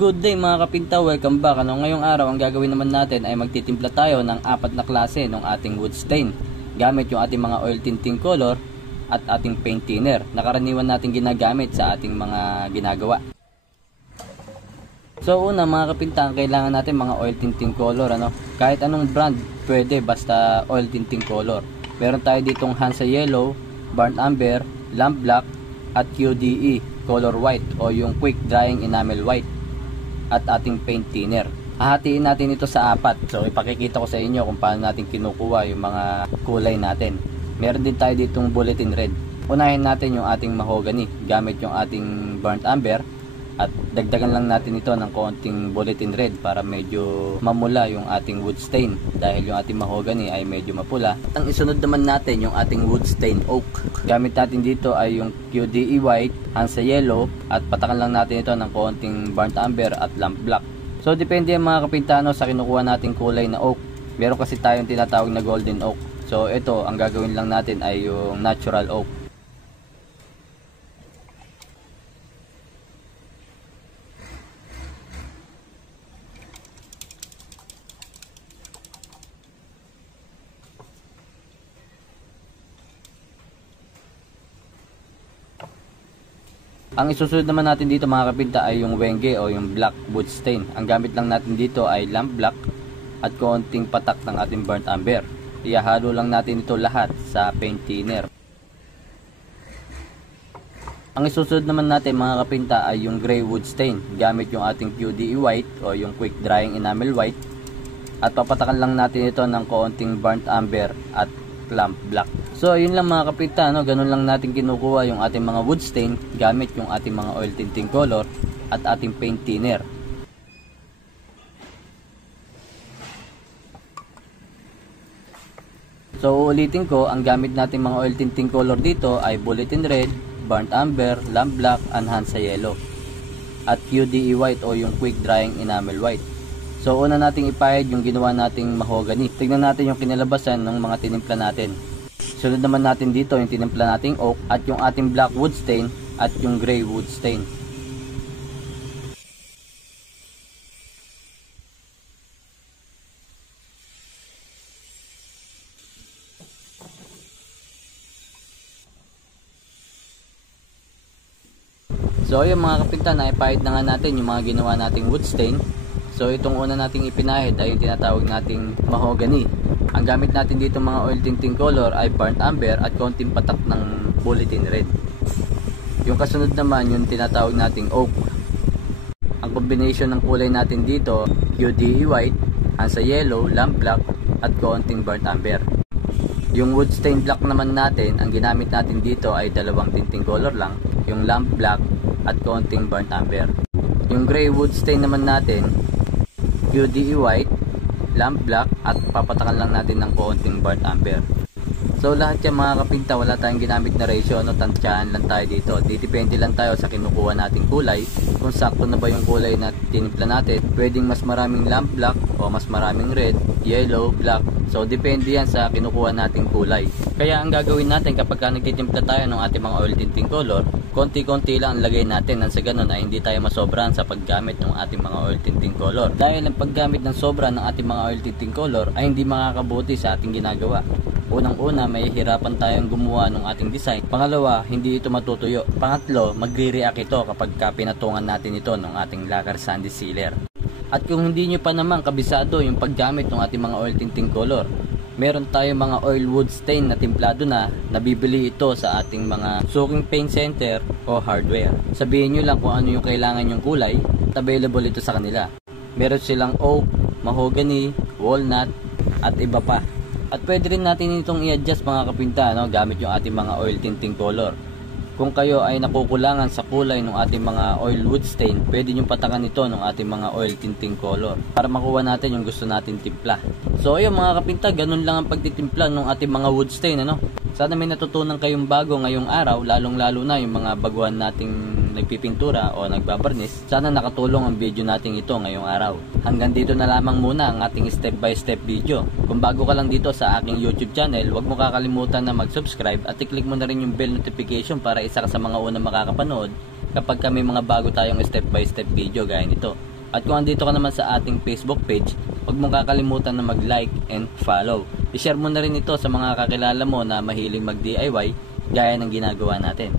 Good day mga kapinta, welcome back. Ngayong araw ang gagawin naman natin ay magtitimpla tayo ng 4 na klase ng ating wood stain gamit yung ating mga oil tinting color at ating paint thinner na karaniwan natin ginagamit sa ating mga ginagawa. So una mga kapinta, ang kailangan natin mga oil tinting color, kahit anong brand pwede, basta oil tinting color. Meron tayo ditong Hansa Yellow, Burnt Umber, Lamp Black at QDE color white o yung quick drying enamel white at ating paint thinner. Hahatiin natin ito sa 4. So ipakikita ko sa inyo kung paano natin kinukuha yung mga kulay natin. Meron din tayo ditong bulletin red. Unahin natin yung ating mahogany gamit yung ating burnt umber at dagdagan lang natin ito ng konting bulletin red para medyo mamula yung ating wood stain dahil yung ating mahogany ay medyo mapula. At ang isunod naman natin yung ating wood stain oak. Gamit natin dito ay yung QDE white, Hansa yellow at patakan lang natin ito ng konting burnt umber at lamp black. So depende yung mga kapintano sa kinukuha nating kulay na oak. Meron kasi tayong tinatawag na golden oak. So ito ang gagawin lang natin ay yung natural oak. Ang isusunod naman natin dito mga kapinta ay yung wenge o yung black wood stain. Ang gamit lang natin dito ay lamp black at konting patak ng ating burnt umber. Ihahalo lang natin ito lahat sa paint thinner. Ang isusunod naman natin mga kapinta ay yung gray wood stain. Gamit yung ating QDE white o yung quick drying enamel white. At papatakan lang natin ito ng konting burnt umber at lamp black. So yun lang mga kapinta, ganun lang natin kinukuha yung ating mga wood stain gamit yung ating mga oil tinting color at ating paint thinner. So ulitin ko, ang gamit natin mga oil tinting color dito ay bulletin red, burnt umber, lamp black, and Hansa yellow at QDE white o yung quick drying enamel white. So una nating ipahid yung ginawa nating mahogany. Tignan natin yung kinalabasan ng mga tinimpla natin. Sunod naman natin dito yung tinimpla nating oak at yung ating black wood stain at yung gray wood stain. So yung mga kapinta, naipahid na nga natin yung mga ginawa nating wood stain. So itong una nating ipinahid ay yung tinatawag nating mahogany. Ang gamit natin dito mga oil tinting color ay burnt umber at konting patak ng bulletin red. Yung kasunod naman yung tinatawag nating oak. Ang combination ng kulay natin dito, QDE white, Hansa yellow, lamp black at konting burnt umber. Yung wood stain black naman natin, ang ginamit natin dito ay dalawang tinting color lang, yung lamp black at konting burnt umber. Yung gray wood stain naman natin, QDE white, lamp black at papatakan lang natin ng konting burnt umber. So lahat yan mga kapinta, wala tayong ginamit na ratio, tansyahan lang tayo dito. Depende lang tayo sa kinukuha nating kulay, kung sakto na ba yung kulay na tinimpla natin. Pwedeng mas maraming lamp black o mas maraming red, yellow, black. So depende yan sa kinukuha nating kulay. Kaya ang gagawin natin kapag nagtitimpla tayo ng ating mga oil tinting color, konti-konti lang ang lagay natin nang sa ganun ay hindi tayo masobran sa paggamit ng ating mga oil tinting color. Dahil ang paggamit ng sobra ng ating mga oil tinting color ay hindi makakabuti sa ating ginagawa. Unang-una, may hirapan tayong gumawa ng ating design. Pangalawa, hindi ito matutuyo. Pangatlo, magre-react ito kapag pinatungan natin ito ng ating lacquer sandy sealer. At kung hindi nyo pa naman kabisado yung paggamit ng ating mga oil tinting color, meron tayong mga oil wood stain na timplado na, nabibili ito sa ating mga suking paint center o hardware. Sabihin nyo lang kung ano yung kailangan yung kulay at available ito sa kanila. Meron silang oak, mahogany, walnut at iba pa. At pwede rin natin itong i-adjust mga kapinta gamit yung ating mga oil tinting color. Kung kayo ay nakukulangan sa kulay ng ating mga oil wood stain, pwede nyo patakan ito ng ating mga oil tinting color para makuha natin yung gusto natin timpla. So ayun mga kapinta, ganun lang ang pagtitimpla ng ating mga wood stain. Sana may natutunan kayong bago ngayong araw, lalong lalo na yung mga baguhan nating nagpipintura o nagbabarnis. Sana nakatulong ang video natin ito ngayong araw. Hanggang dito na lamang muna ang ating step by step video. Kung bago ka lang dito sa aking YouTube channel, huwag mo kakalimutan na mag-subscribe at i-click mo na rin yung bell notification para isa ka sa mga unang makakapanood kapag may mga bago tayong step by step video gaya nito. At kung andito ka naman sa ating Facebook page, huwag mong kakalimutan na mag-like and follow. I-share mo na rin ito sa mga kakilala mo na mahilig mag-DIY gaya ng ginagawa natin.